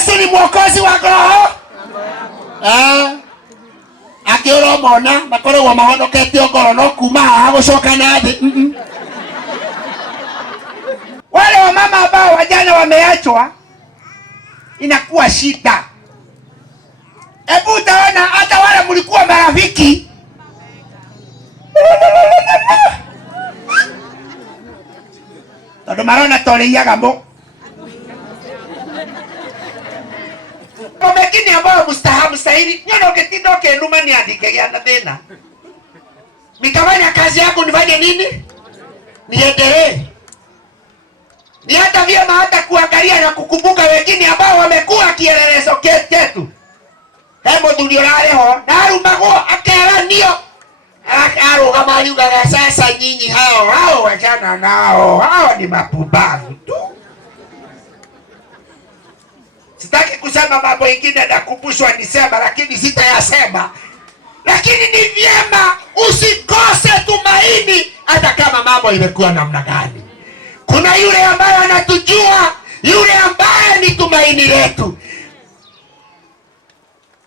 Yesu ni mwokozi wa roho. Akioro mona makoro wa mahonokete ngoro no kuma hagucoka na thi. Wale wa mama ambao wajana wameachwa inakuwa shida. Hebu utaona hata wale mlikuwa marafiki tondu marona toreiaga mo omekini ambao mustahamu sahili nyono ukitindo kenuma ni andike gya na thina nikafanya kazi yako nifanye nini niendelee. Ni hata vyema hata kuangalia na kukumbuka wengine ambao wamekuwa kielelezo chetu. Hemo duliorareho narumago akeranio akarugamali ugaga sasa nyinyi hao wachana nao, hao ni mapumbavu tu. Sitaki kusema mambo mengine nakumbushwa nisema, lakini sitayasema. Lakini ni vyema usikose tumaini hata kama mambo imekuwa namna gani. Kuna yule ambaye anatujua, yule ambaye ni tumaini letu.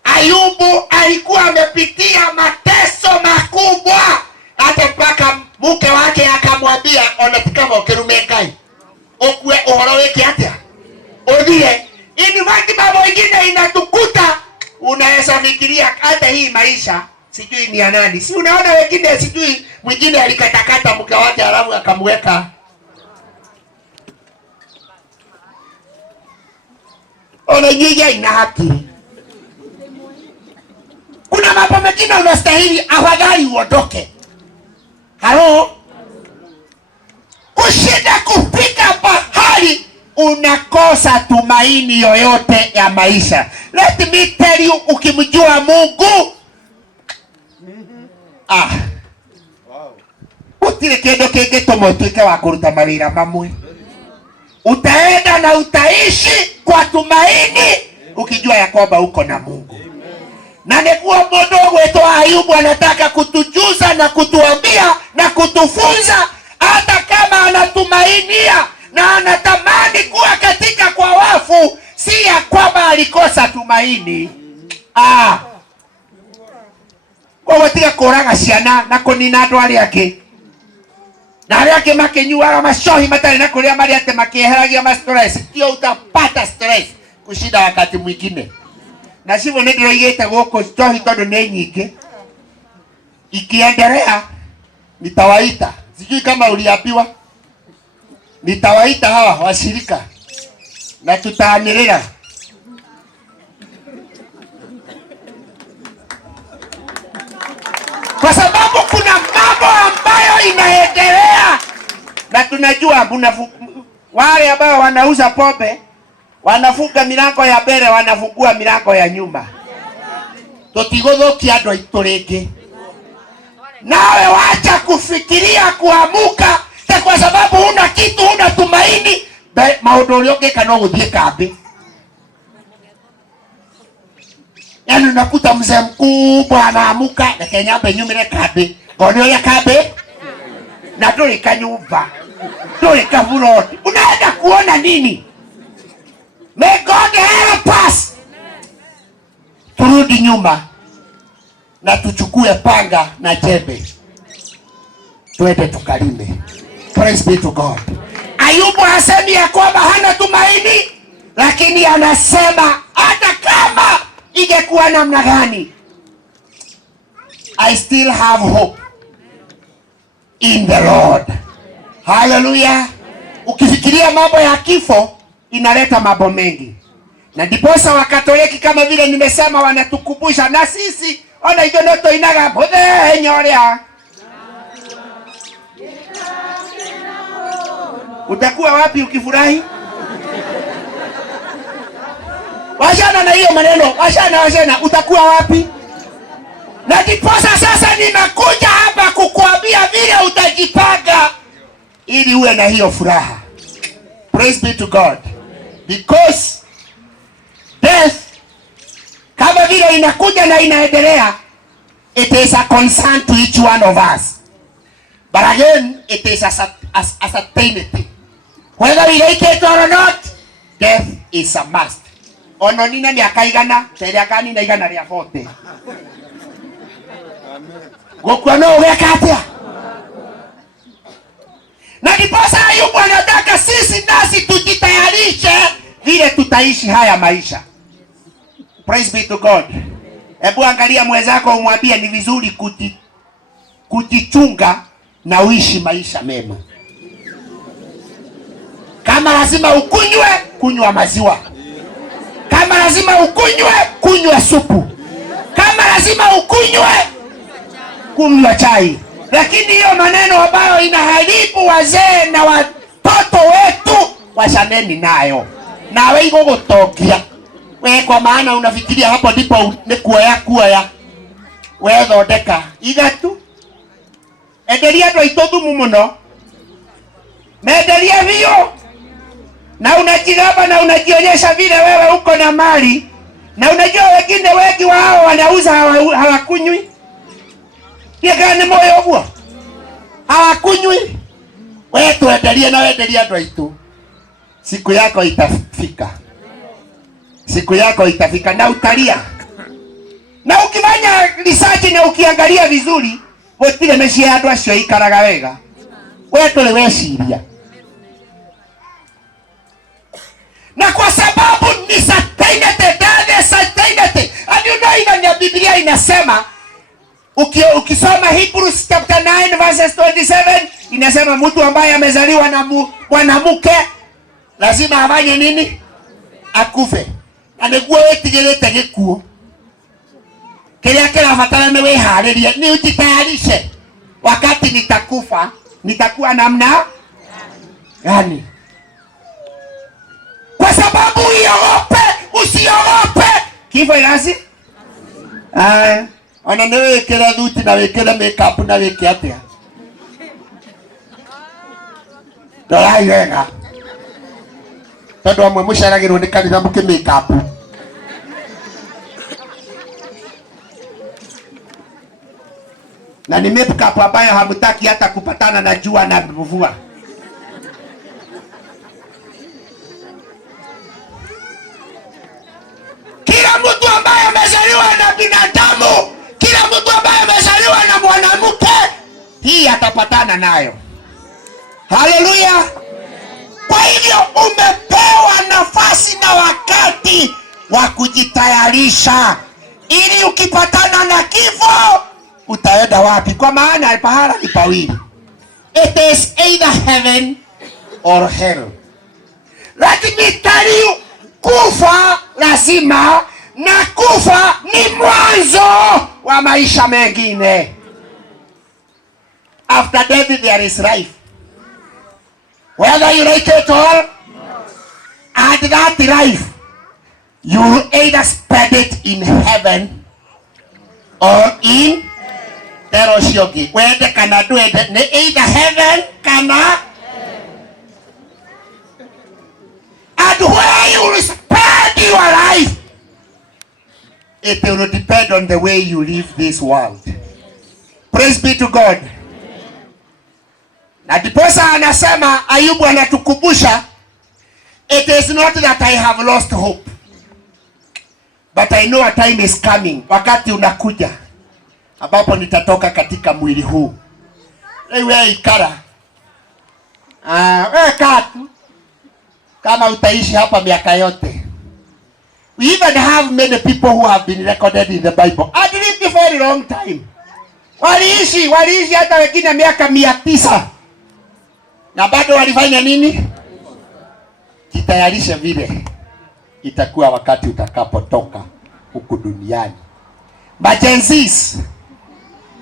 Ayubu alikuwa amepitia mateso makubwa, hata mpaka mke wake akamwambia onatikama ukirumengai okue uhoro weke atia odile ini wakati mambo mengine inatukuta unaweza fikiria hata hii maisha sijui ni ya nani. Si unaona wengine sijui mwingine alikatakata mke wake alafu akamweka. Ona nyinyi ina haki. Kuna mambo mengine unastahili afadhali uondoke. Halo? Kushinda kupika bahari unakosa tumaini yoyote ya maisha. Let me tell you, ukimjua Mungu utile kendo kenge tomotuike wa kuruta mawira mamwe. Utaenda na utaishi kwa tumaini ukijua ya kwamba uko na Mungu. Na nekuwa mdogo wetu Ayubu anataka kutujuza na kutuambia na kutufunza, hata kama anatumainia na anatamani kuwa katika kwa wafu, si ya kwamba alikosa tumaini. Kwa watika koraga ciana na kunina andu aria angi. Na aria angi makinyuaga macohi matari na kuria mari ate makiheragia ma stress. Tio utapata stress kushinda wakati mwingine. Na sivyo ndio igete goko stohi tondu ni nyingi. Ikiendelea nitawaita. Sijui kama uliambiwa. Nitawaita hawa washirika na tutaanelea. Kwa sababu kuna mambo ambayo inaendelea na tunajua wale ambao wanauza pombe wanafunga milango ya mbele, wanafungua milango ya nyuma. Totigothokia andu aitu ringi. Nawe wacha kufikiria kuamuka kwa sababu una kitu, una tumaini. Maundu uria ungika no guthie kambi. Yaani unakuta mzee mkubwa anaamuka na kenyambe nyumire kambi. Ngoni uria kambi na nduri kanyumba, nduri kavuroti. Unaenda kuona nini? May God help us. Turudi nyuma na tuchukue panga na jembe, tuende tukalime. Praise be to God. Ayubu hasemi ya kwamba hana tumaini, lakini anasema hata kama ingekuwa namna gani, I still have hope in the Lord. Hallelujah. Ukifikiria mambo ya kifo inaleta mambo mengi. Na ndiposa Wakatoliki kama vile nimesema wanatukumbusha, na sisi ona hiyo ndoto inaga bode nyorea. Utakuwa wapi ukifurahi? Washana na hiyo maneno, washana utakuwa wapi? Na ndiposa sasa ninakuja hapa kukuambia vile utajipanga ili uwe na hiyo furaha. Praise be to God. Because death kama vile inakuja na inaendelea, it is a concern to each one of us. But again, it is a certainty. Whether we like it or not, death is a must. ono nina miaka igana teria kani na igana ria 40 gukua no ugeka atia. Na ndiposa Ayubu anataka sisi nasi tujitayarishe vile tutaishi haya maisha. Praise be to God. Hebu angalia mwenzako umwambie ni vizuri kujichunga na uishi maisha mema. Kama lazima ukunywe, kunywa maziwa. Kama lazima ukunywe, kunywa supu. Kama lazima ukunywe, kunywa chai. Lakini hiyo maneno ambayo inaharibu wazee na watoto wetu, washaneni nayo. Na wewe gugutokia. Wewe kwa maana unafikiria hapo ndipo ni kuoya. Wewe thondeka igatu. Endelia ndo itothumu muno. Mendelia vio. Na unajigamba na unajionyesha vile wewe uko na mali. Na unajua wengine wengi wao wanauza hawakunywi. Yega ni moyo huo. Hawakunywi. Wewe tuendelie na endelia ndo itu. Siku yako itafika. Siku yako itafika na utalia. Na ukifanya research na ukiangalia vizuri, wotile meshi andu acio ikaraga wega. Wewe tole weciria. Na kwa sababu ni certainty. And you know even ya Biblia inasema ukisoma Hebrews chapter 9 verses 27 inasema mtu ambaye amezaliwa na mwanamke lazima afanye nini? Akufe. Anegua wetigirite gikuo. Kiria kirabatara ni wiharirie, ni ujitayarishe. Wakati nitakufa, nitakuwa namna gani? Kwa sababu usiogope. Kifo yasi? Ona ni wikira thuti na wikira makeup na wiki atia. Dorai wega. Tondu amwe muceragirwo ni kanitha muki makeup. Na ni makeup ambayo hamtaki hata kupatana na jua na mvua. Kila mtu ambaye amezaliwa na binadamu, kila mtu ambaye amezaliwa na mwanamke, hii atapatana nayo. Haleluya. Kwa hivyo umepewa nafasi na wakati wa kujitayarisha ili ukipatana na kifo utaenda wapi? Kwa maana pahala ni pawili. It is either heaven or hell. Lakini tari kufa lazima, na kufa ni mwanzo wa maisha mengine. After death there is life. Whether you like it or and that life, you will either spend it in heaven or in Teroshogi. Whether kana do it, either heaven kana, and where you will spend your life, it will depend on the way you live this world. Praise be to God. Na ndiposa anasema Ayubu anatukumbusha, it is not that I have lost hope, but I know a time is coming. Wakati unakuja ambapo nitatoka katika mwili huu. Wewe ikara. Wewe katu. Kama utaishi hapa miaka yote. We even have many people who have been recorded in the Bible. I lived a very long time. Waliishi hata wengine miaka 900. Na bado walifanya nini? Jitayarisha vile itakuwa wakati utakapotoka huku duniani. Emergencies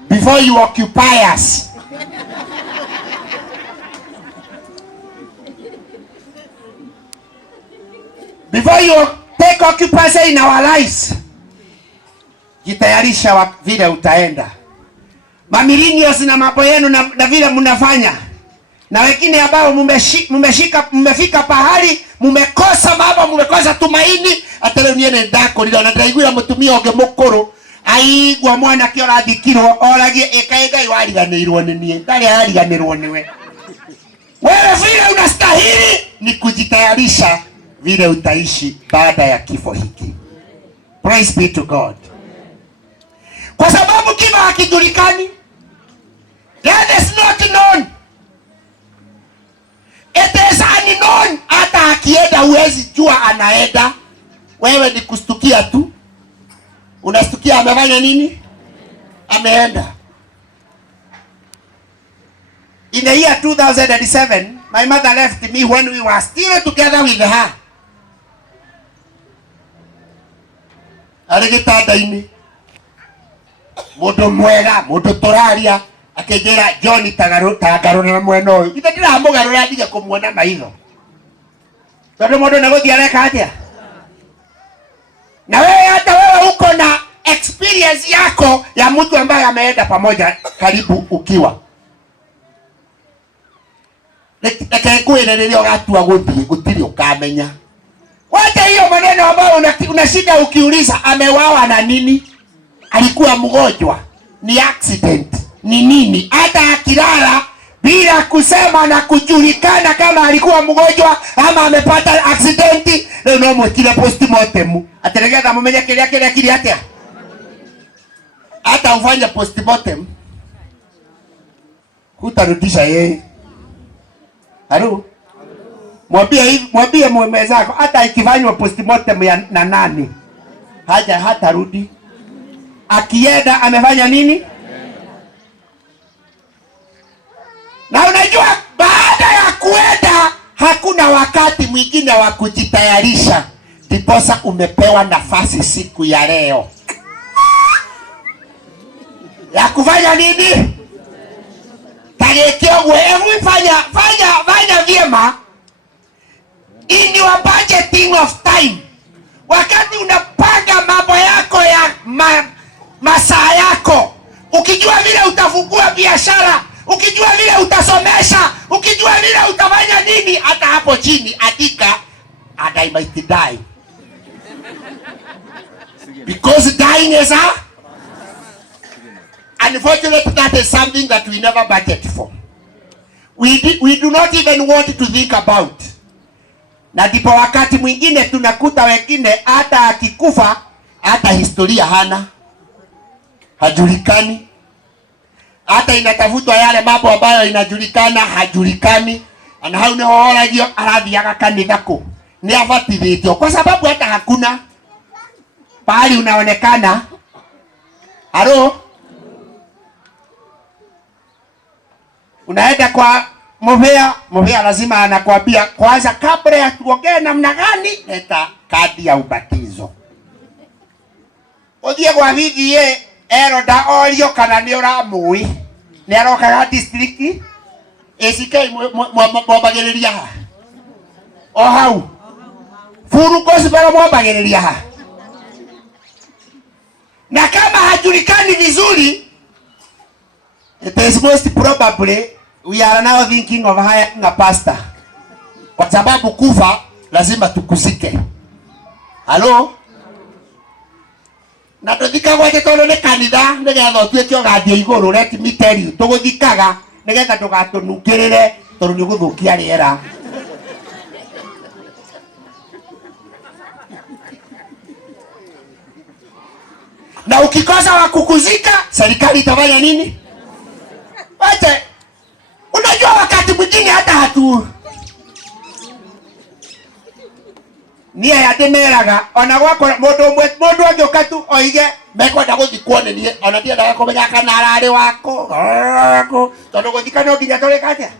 before you occupy us. Before you take occupancy in our lives. Jitayarisha vile utaenda. Mamilinios na mambo yenu na vile mnafanya. Na wengine ambao mmefika pahali mmekosa baba, mmekosa tumaini. Atale niene ndako ndio nadaigura mutumia onge mukuru aigwa mwana kiora thikirwo oragie ekaega iwariganirwo ni nie ndari ariganirwo niwe. Wewe vile unastahili ni kujitayarisha vile utaishi baada ya kifo hiki. Praise be to God. Kwa sababu kifo hakijulikani. Death is not known. It is unknown. Hata akienda huwezi jua anaenda. Wewe ni kustukia tu. Unastukia amefanya nini? Ameenda. In the year 2007, my mother left me when we were still together with her. Aligitanda-ini. Mundu mwega, mundu turaria, akijira John tagarura mwena uyu. Ithe ndiramugarura ndige kumuona maitho. Tondu mundu naguthia reka atia. Na wewe hata wewe uko na experience yako ya mtu ambaye ameenda pamoja karibu ukiwa. Leke kuelelelea gatua guthii gutiri ukamenya. Wacha hiyo maneno ambayo unashida ukiuliza amewawa na nini? Alikuwa mgonjwa, ni accident, ni nini? Hata akilala bila kusema na kujulikana kama alikuwa mgonjwa ama amepata accident, leo no mwekile postmortem. Ateregeza mumenye kile atia. Hata ufanye postmortem, hutarudisha yeye. Halo? Mwambie mwenzako hata ikifanywa postmortem ya na nani hata rudi. Akienda amefanya nini? Na unajua baada ya kuenda hakuna wakati mwingine wa kujitayarisha. Ndiposa umepewa nafasi siku ya leo ya kufanya nini? Tagekiogwe, fanya vyema in your budgeting of time. Wakati unapanga mambo yako ya masaa yako, ukijua vile utafungua biashara, ukijua vile utasomesha, ukijua vile utafanya nini, hata hapo chini andika and I might die. Because dying is unfortunately, that is something that we never budget for. We do not even want to think about. Na ndipo wakati mwingine tunakuta wengine hata akikufa hata historia hana. Hajulikani. Hata inatafutwa yale mambo ambayo inajulikana hajulikani. Na hau ni horagio arathiaga kanitha ku. Ni abatithitio kwa sababu hata hakuna pahali unaonekana. Halo? Unaenda kwa Muvea lazima anakuambia kwanza kabla ya tuongee namna gani leta kadi ya ubatizo. Odie kwa hivi eroda olio kana ni uramui. Ni arokaga district esike mwabagiriria. O hau. Furu kosi bara mwabagiriria. Na kama hajulikani vizuri, it is most probably we are now thinking of hiring a pastor. Kwa sababu kufa lazima tukuzike. Halo? Na tuthika gwa gitoro ni kanitha nigetha tuike ogathie iguru let me tell you tuguthikaga nigetha tugatunukirire tondu ni guthukia riera. Na ukikosa wa kukuzika serikali itafanya nini? Wacha. Unajua wakati mwingine hata niye yademeraga ona gwako mundu anjoka tu oige mekwenda guthikwo ni nie ona ndiendaga kumenya kana arari wako tondu guthika no nginya tuli katia.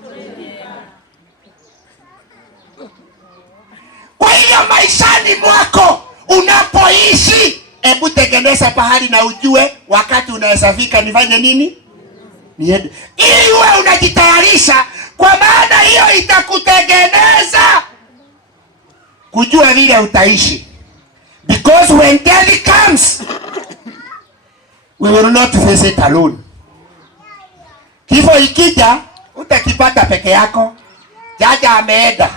Kwa hiyo maishani mwako unapoishi, hebu tengeneza pahali na ujue wakati unaweza fika nifanye nini? Niende. Ili uwe unajitayarisha, kwa maana hiyo itakutengeneza kujua vile utaishi. Because when death comes, we will not face it alone. Kifo ikija, utakipata peke yako. Jaja ameenda.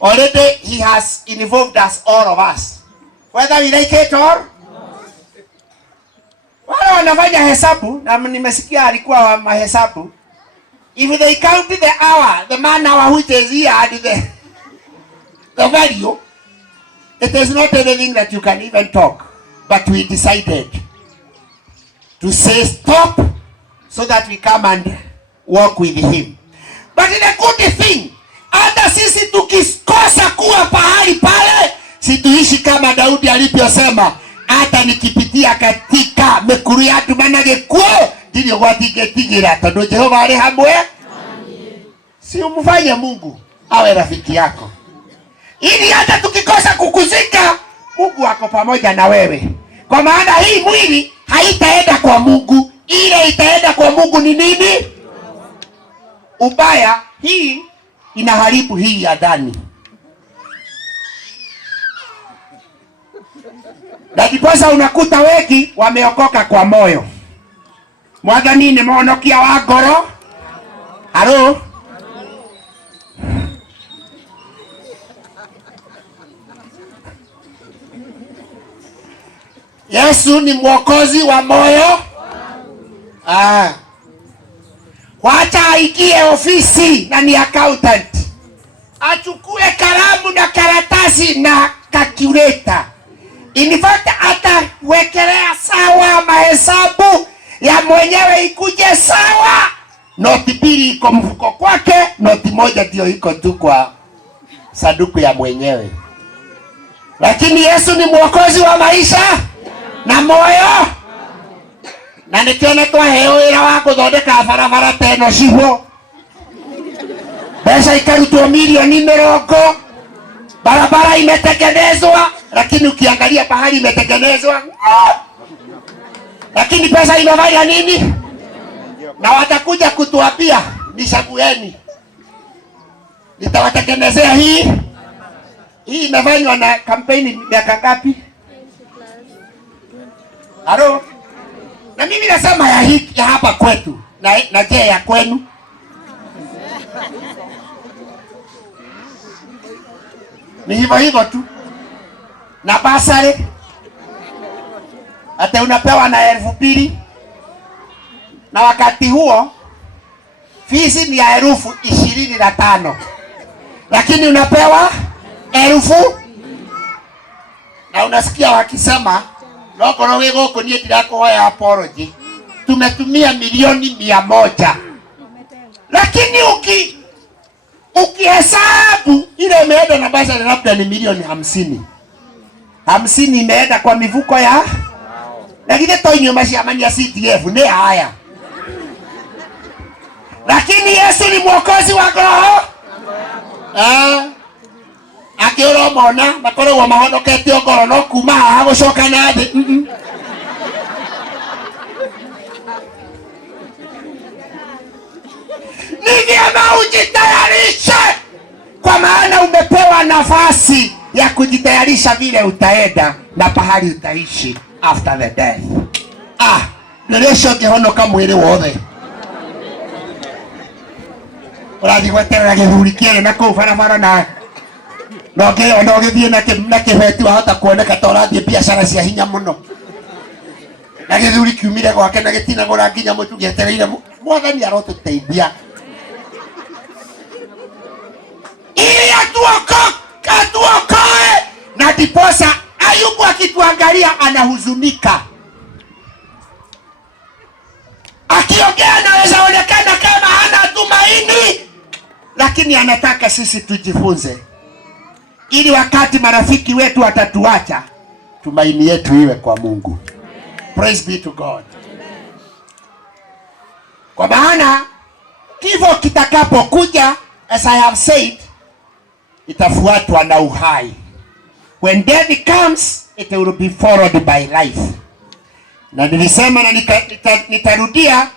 Already he has involved us, all of us. Whether we like it or wale wanafanya hesabu, na nimesikia alikuwa wa mahesabu. If they count the hour, the man hour which is here and the value, It is not anything that you can even talk. But we decided to say stop so that we come and walk with him. But the good thing, hata sisi tukikosa kuwa pahali pale, situishi kama Daudi alivyosema, hata nikipitia katika mekuru ya tumanage kuo, ndio watigetigira tondu Jehova ali hamwe. Si umfanye Mungu awe rafiki yako, ili hata tukikosa kukuzika, Mungu ako pamoja na wewe. Kwa maana hii mwili haitaenda kwa Mungu, ile itaenda kwa Mungu ni nini? Ubaya. Hii inaharibu hii ya ndani. Na ndiposa unakuta wengi wameokoka kwa moyo. Mwathani ni muhonokia wa ngoro. Halo? Yesu ni mwokozi wa moyo. Wacha aingie ofisi na ni accountant, achukue kalamu na karatasi na calculator. In fact atawekelea sawa mahesabu ya mwenyewe ikuje sawa. Noti mbili iko mfuko kwake, noti moja ndio iko tu kwa sanduku ya mwenyewe. Lakini Yesu ni mwokozi wa maisha na moyo. Na nikiona twaheo wĩra wa gũthondeka barabara teno ciho, pesa ikarutwo milioni 40, barabara imetengenezwa, lakini ukiangalia bahari imetengenezwa, lakini pesa imefanya nini? Na watakuja kutuambia nishagueni, nitawatengenezea hii imefanywa na kampeni miaka ngapi? Halo? Na mimi nasema ya hapa kwetu na je ya kwenu? Ni hivyo tu. Na basari hata unapewa na 2,000, na wakati huo fees ni ya 25,000, lakini unapewa 1,000. Na unasikia wakisema loko roge goko nie ndirakuhoya apology, tumetumia milioni 100. Lakini ukihesabu ile imeenda na basa labda ni milioni 50. 50 imeenda kwa mifuko ya, lakini toinyo mashiamani ya CDF ni haya. Lakini Yesu ni mwokozi wa roho. Akioro mona makoro wa mahonokete ogoro no kuma hago shoka na thĩ. Ni vyema ujitayarishe, kwa maana umepewa nafasi ya kujitayarisha vile utaenda na pahali utaishi after the death. Nilisho kihonoka mwili wothe. Urathi gweterera gĩthuri kĩere na kũu barabara na nogethie na kĩbeti wahota kuoneka ta ũrathiĩ biacara cia hinya mũno. Na gĩthuri kiumire gwake na gĩtinagũra nginya mũtu gĩetereire Mwathani arotũteithia. Ili atuokoe. Na ndiposa Ayubu akituangalia anahuzunika. Akiongea anaweza onekana kama hana tumaini, lakini anataka sisi tujifunze, ili wakati marafiki wetu watatuacha, tumaini yetu iwe kwa Mungu. Praise be to God. Kwa maana kifo kitakapokuja, as I have said, itafuatwa na uhai. When death comes, it will be followed by life. Na nilisema na nitarudia,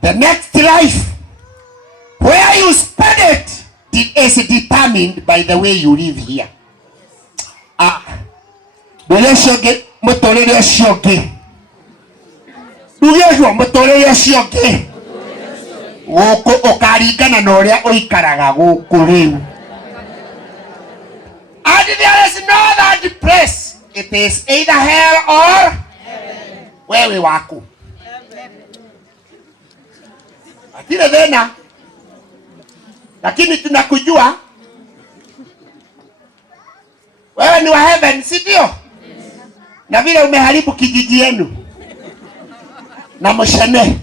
the next life, where you spend it, is determined by the way you live here. Mutorere cionge. Ugezwo mutorere cionge. Guku ukaringana na uria uikaraga guku riu. And there is no other place. It is either hell or heaven. Wewe wako. Atile thena. Lakini tunakujua Wewe ni wa heaven, si ndio? Na vile umeharibu kijiji yenu na Mushene,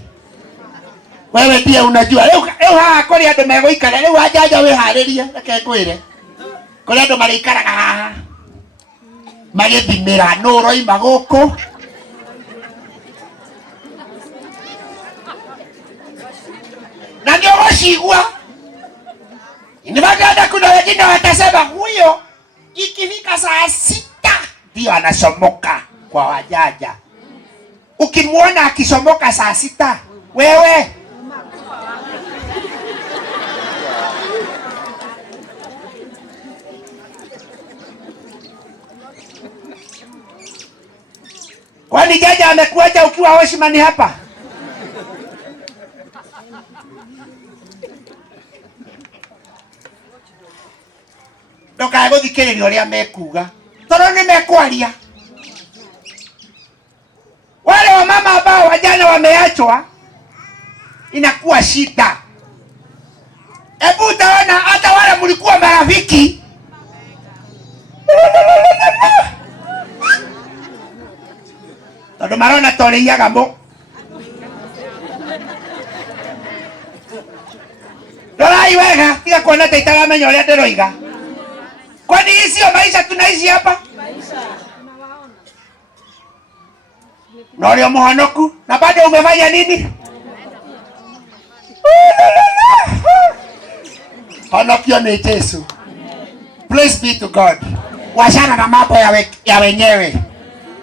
wewe ndiye unajua. Leo haha kuri andu megoikara, leo ajaja we hariria reke kwire kuri andu marikaraga haha magithimira nuroima guku na ndio washigwa. Nimaganda kuna wengine watasema huyo ikifika saa 6 ndio anasomoka kwa wajaja. Ukimwona akisomoka saa 6, wewe kwani jaja amekuacha ukiwa Hoshimani hapa? Ndoka guthikiriria uria mekuga toro ni mekwaria. Wale wa mama ambao wajana wameachwa inakuwa shida. Hebu utaona hata wale mlikuwa marafiki tondu marona toriaga mo dorai wega tiga kuona taitagamenya uria ndiroiga. Kwani hii sio maisha tunaishi hapa? Na ulio muhonoku na bado umefanya nini? Honokio ni Yesu. Praise be to God. Washana na mambo ya wenyewe.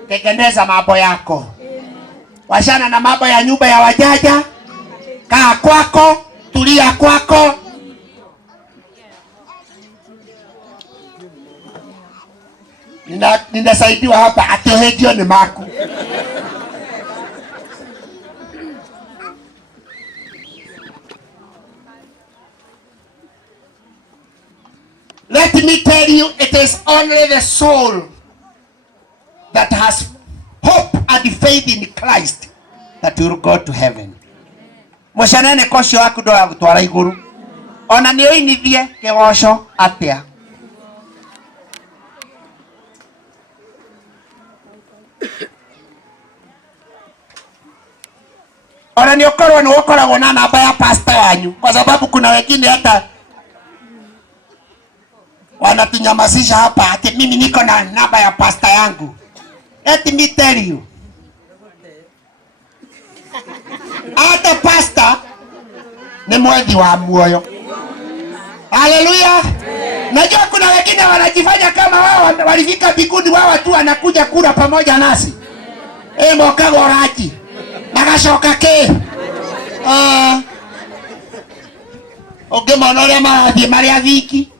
Tengeneza mambo yako. Washana na mambo ya nyumba ya wajaja. Kaa kwako, tulia kwako. Ninasaidiwa hapa atohedio ni maku. Let me tell you, it is only the soul that has hope and faith in Christ that will go to heaven. Mushanene kosho waku ndo agutwara iguru. Ona ni oinithie kigosho atia. Ona ni okorwa ni okoragwo na namba ya pastor wanyu, kwa sababu kuna wengine hata wanatunyamazisha hapa ati mimi niko na namba ya pastor yangu. Let me tell you, hata pastor ni mwethi wa muoyo. Haleluya. Najua kuna wengine wanajifanya kama wao walifika mbinguni, wao tu wanakuja kula pamoja nasi. Moka goraji nagashoka ke ukimona uria marathie maria thiki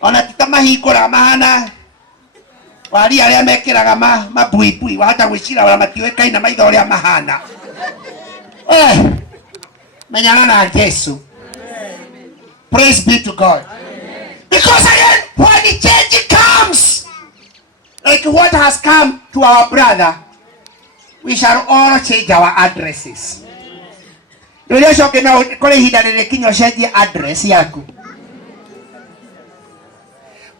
ona titamahingũra mahana wari aria mekĩraga mabuibui wahota gwĩcira wala matiũĩkaine maitho ũrĩa mahana. Menyana na Yesu. Praise be to God. Because again, when the change comes, like what has come to our brother, we shall all change our addresses. Ndio shoke na kole hida nile kinyo change address yako.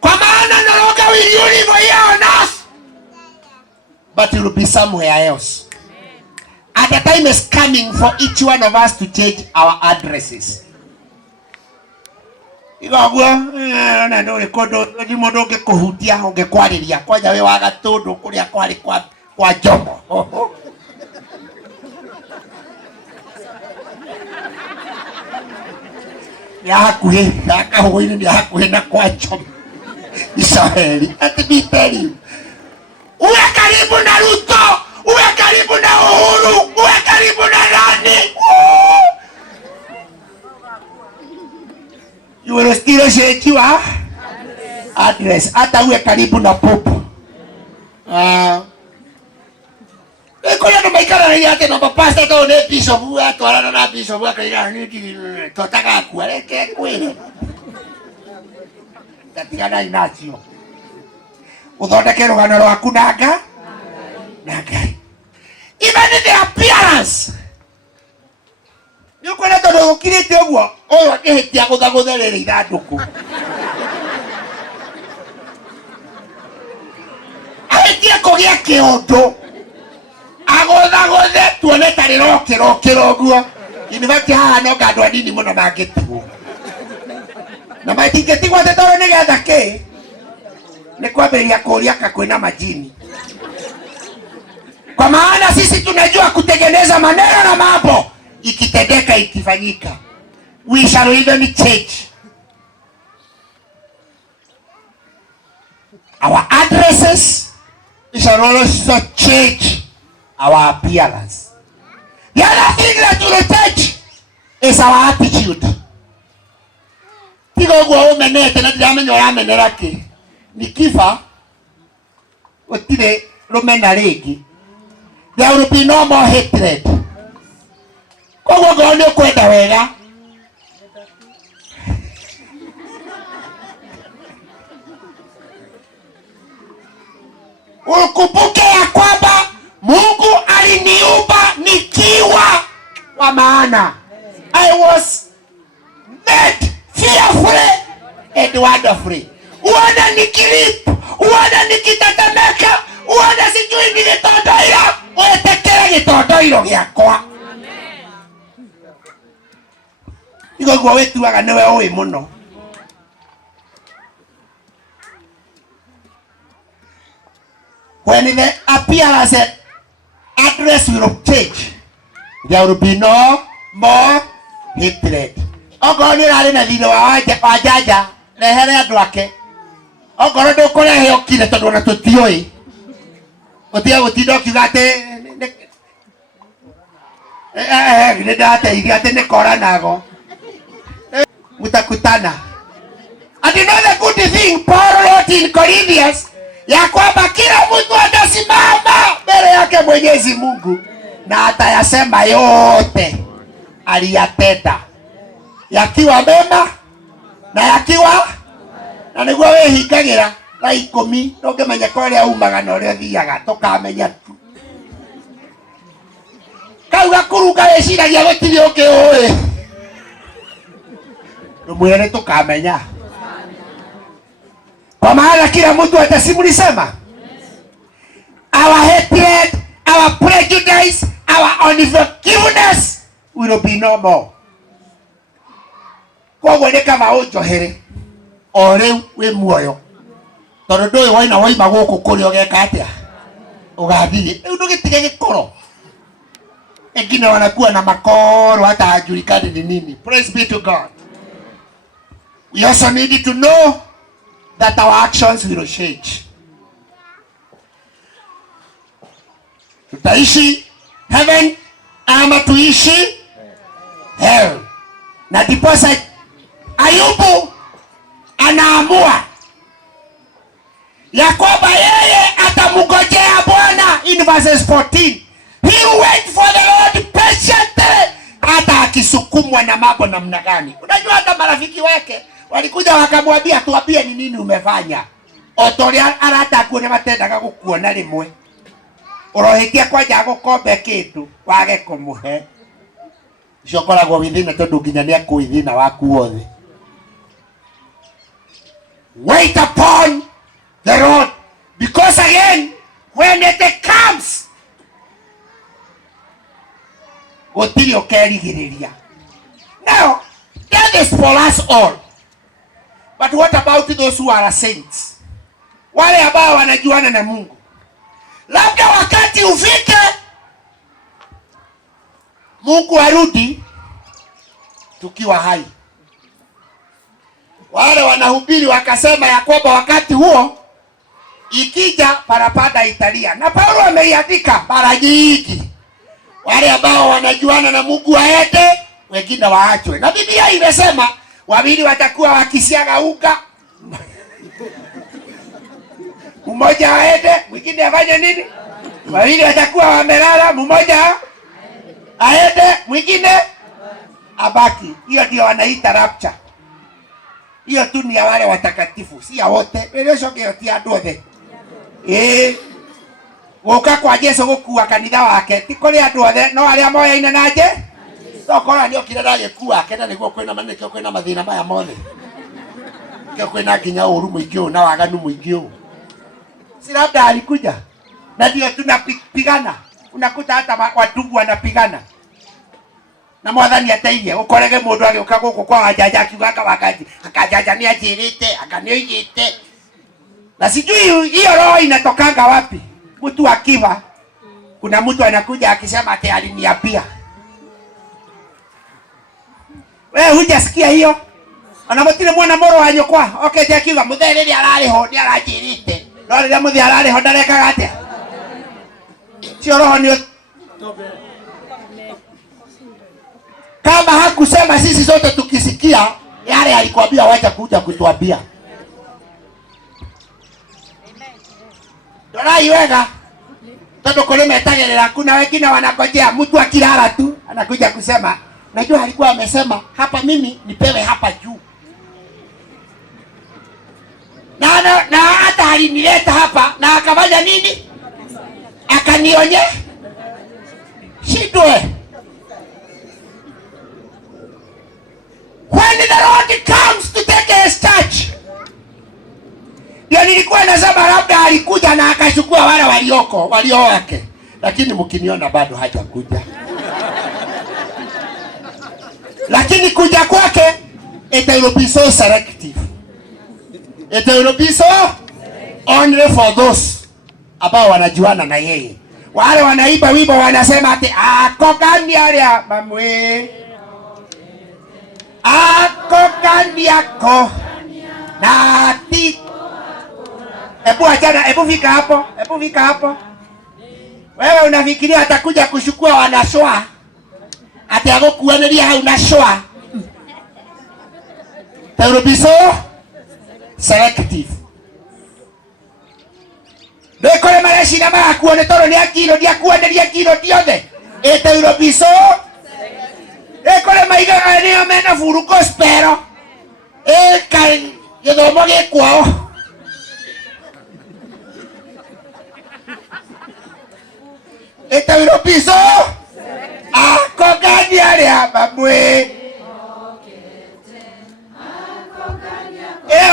Kwa maana no longer will you live here on earth, but you will be somewhere else. At the time is coming for each one of us to change our addresses. Igagwa na ndo rekodo ndi mundu ngikuhutia ungekwariria kwanja we wa gatundu kuria kwari kwa Jomo. Ya hakuhi na kahuini ni hakuhi na kwa Jomo. Israeli atibiteli. Uwe karibu na Ruto, uwe karibu na Uhuru, uwe karibu na nani? You will still change your address. Hata uwe karibu na Pope. Kuna ndo maikara na yake na pastor to ne bishop watu wala na bishop akaira ni totaka kueleke kweli. Tatigana inacio. Uthondeke rugano rwaku naga. Even in the appearance. Ni ukwenda tondu ukirite uguo uyu akihitia guthagutherera ithanduku. Ahitie kugia kiondo. Agothaguthe tuone tari rokira uguo. Inibati haha no gandu anini muno mangituo. Na matingetigwo ati tondu nigetha ki ni kwambiria kuria kakwina majini. Kwa maana sisi tunajua kutengeneza maneno na mambo ikitendeka ikifanyika. We shall even change our addresses. We shall also change our appearance. The other thing that will change is our attitude. Tigo guo umenete na ndiramenya uramenera ki. Nikifa utire rumena ringi. There will be no more hatred. Koguo ngoro ni ukwenda wega. Ukumbuke ya kwamba Mungu aliniumba nikiwa wa maana. I was made fearfully and wonderfully. Uona nikilip, uona nikitetemeka, uona sijui nilitondoira, wetekere gitondoiro giakwa. Igo guo wituaga niwe uwi muno. When the appearance and address will change, there will be no more hatred. Ogoro ni rari na thino wa jaja rehere andu ake. Ogoro ndukurehe okire tondu ona tutioi. Utia gutinda ukiuga ati nindate ati nikora nago. Mutakutana. And you know the good thing Paul wrote in Corinthians ya kwamba kila mtu atasimama mbele yake Mwenyezi Mungu na atayasema yote aliyatenda, yakiwa mema na yakiwa na niguo wehingagira na 10 ndongemenya koria umaga na uria thiaga tukamenya tu kauga kuruga weciragia gutiri ungi uwi mwere tukamenya. Kwa maana kila mtu atasimulisema. Our hatred, our prejudice, our unforgiveness will be no more. Kwa wone kama ujohere ore we muoyo tondu ndui waina waima guku kuri ogeka atia ugathie riu ndugitige gikoro engine wanakuwa na makoro hata hajulikani ni nini. Praise be to God. We also need to know that our actions will change. Tutaishi heaven ama tuishi hell. Na ndiposa Ayubu anaamua ya kwamba yeye atamngojea Bwana. In verses 14, he will wait for the Lord patiently, hata akisukumwa na mambo namna gani. Unajua hata marafiki wake walikuja wakamwambia, tuambie ni nini umefanya. Otoria arata kuone matendaga gukuona rimwe. Urohikia kwanja gukombe kitu wage kumuhe. Shokoragwo withina tondu nginya ni akuithina waku wothe. Wait upon the Lord, because again when it comes gutiri ukerigiriria. Now that is for us all. But what about those who are saints? Wale ambao wanajuana na Mungu. Labda wakati ufike Mungu arudi tukiwa hai. Wale wanahubiri wakasema ya kwamba wakati huo ikija parapanda italia. Na Paulo ameiandika mara nyingi. Wale ambao wanajuana na Mungu waende, wengine waachwe. Na Biblia imesema wawili watakuwa wakisiaga unga. Mmoja aende, mwingine afanye nini? Wawili watakuwa wamelala, mmoja aende, mwingine abaki. Hiyo ndio wanaita rapture. Hiyo tu ni ya wale watakatifu, si ya wote. Belesho yote andu othe. Woka kwa Yesu gukua kanitha wake. Ti kuri andu othe, no aria moyaine naje. Sokora ndio kirada yekuwa kenda niguo kwina manene kio kwina mathina maya mothe. Kio kwina nginya uru muingio na waganu muingio. Si labda alikuja. Na ndio tunapigana. Unakuta hata watubu wanapigana. Na mwathani ateithie ukorege mundu agioka guku kwa wajaja akiuga wakaji akajaja ni ajirite akanioigite. Na sijui hiyo roho inatokanga wapi. Mtu akiva kuna mtu anakuja akisema ati aliniapia. Wewe hujasikia hiyo? Anamotile mwana moro wanyo kwa. Okay, tiakiuga muthere ni arariho ni arajirite. No ria muthi arariho ndareka gate. Sio roho ni kama hakusema sisi sote tukisikia yale alikwambia wacha kuja kutuambia. Dorai wega. Toto kole metagerera kuna wengine wanangojea mtu akilala tu anakuja kusema najua alikuwa amesema hapa mimi nipewe hapa juu. Na hata alinileta hapa na akafanya nini? Akanionye. Shidwe. When the Lord comes to take his church. Ndio nilikuwa nasema labda alikuja na akachukua wale walio wake. Lakini mkiniona bado hajakuja. Lakini kuja kwake it will be so selective. It will be so only for those ambao wanajuana na yeye. Wale wanaiba wimbo wanasema ati ako gani alia mamwe. Ako gani yako. Na ati Ebu fika hapo. Wewe unafikiria atakuja kushukua wanashwa? Ati agokuaneria hau nashwa. They will be so selective. Dekore marashina ma kuone toro ni akilo dia kuaneria kilo diothe. They will be so dekore maiga ni amena furu gospero. Kai githomo gikwao. Ita uropiso ako gani alia mamwe.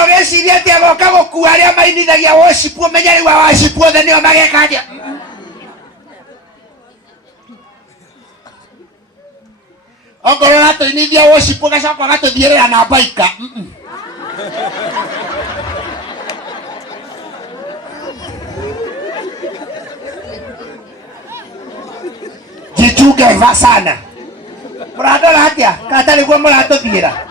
Ogeciria ati agoka gukua aria mainithagia worship umenyeri wa worship othe nio magekagia. Ongoro nato inithia worship gacoka gatuthierera na baika. Jichuge sana. Murado hatia kata liguo murado thiera.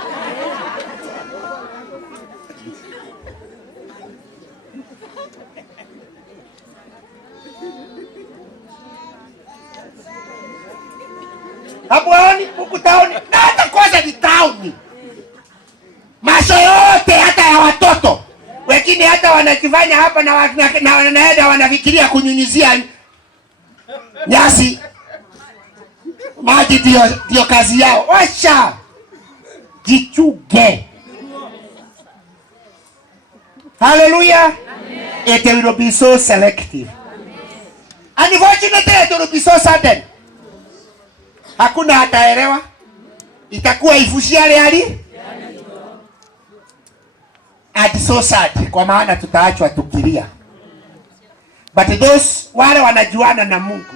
Habuoni ukutaoni na hata kwanza ni tauni. Maso yote hata ya watoto. Wengine hata wanajifanya hapa na wanaenda wanafikiria kunyunyizia nyasi. Maji ndio kazi yao. Washa. Jichuge. Hallelujah. It will be so selective. And unfortunately it will be so sudden. Hakuna hataelewa. Itakuwa ifushia hali. And so sad. Kwa maana tutaachwa tukilia. But those wale wanajuana na Mungu,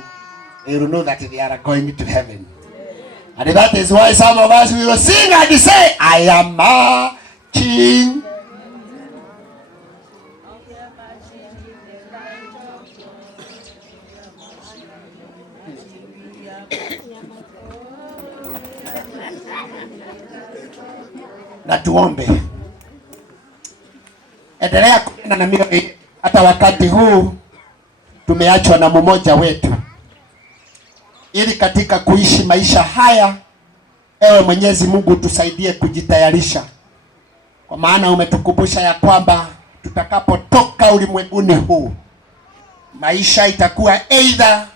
they will know that they are going to heaven. And that is why some of us will sing and say, I am marching. Na tuombe. Endelea kunena na mioyo hata wakati huu tumeachwa na mmoja wetu. Ili katika kuishi maisha haya, ewe Mwenyezi Mungu tusaidie kujitayarisha. Kwa maana umetukumbusha ya kwamba tutakapotoka ulimwenguni huu, maisha itakuwa either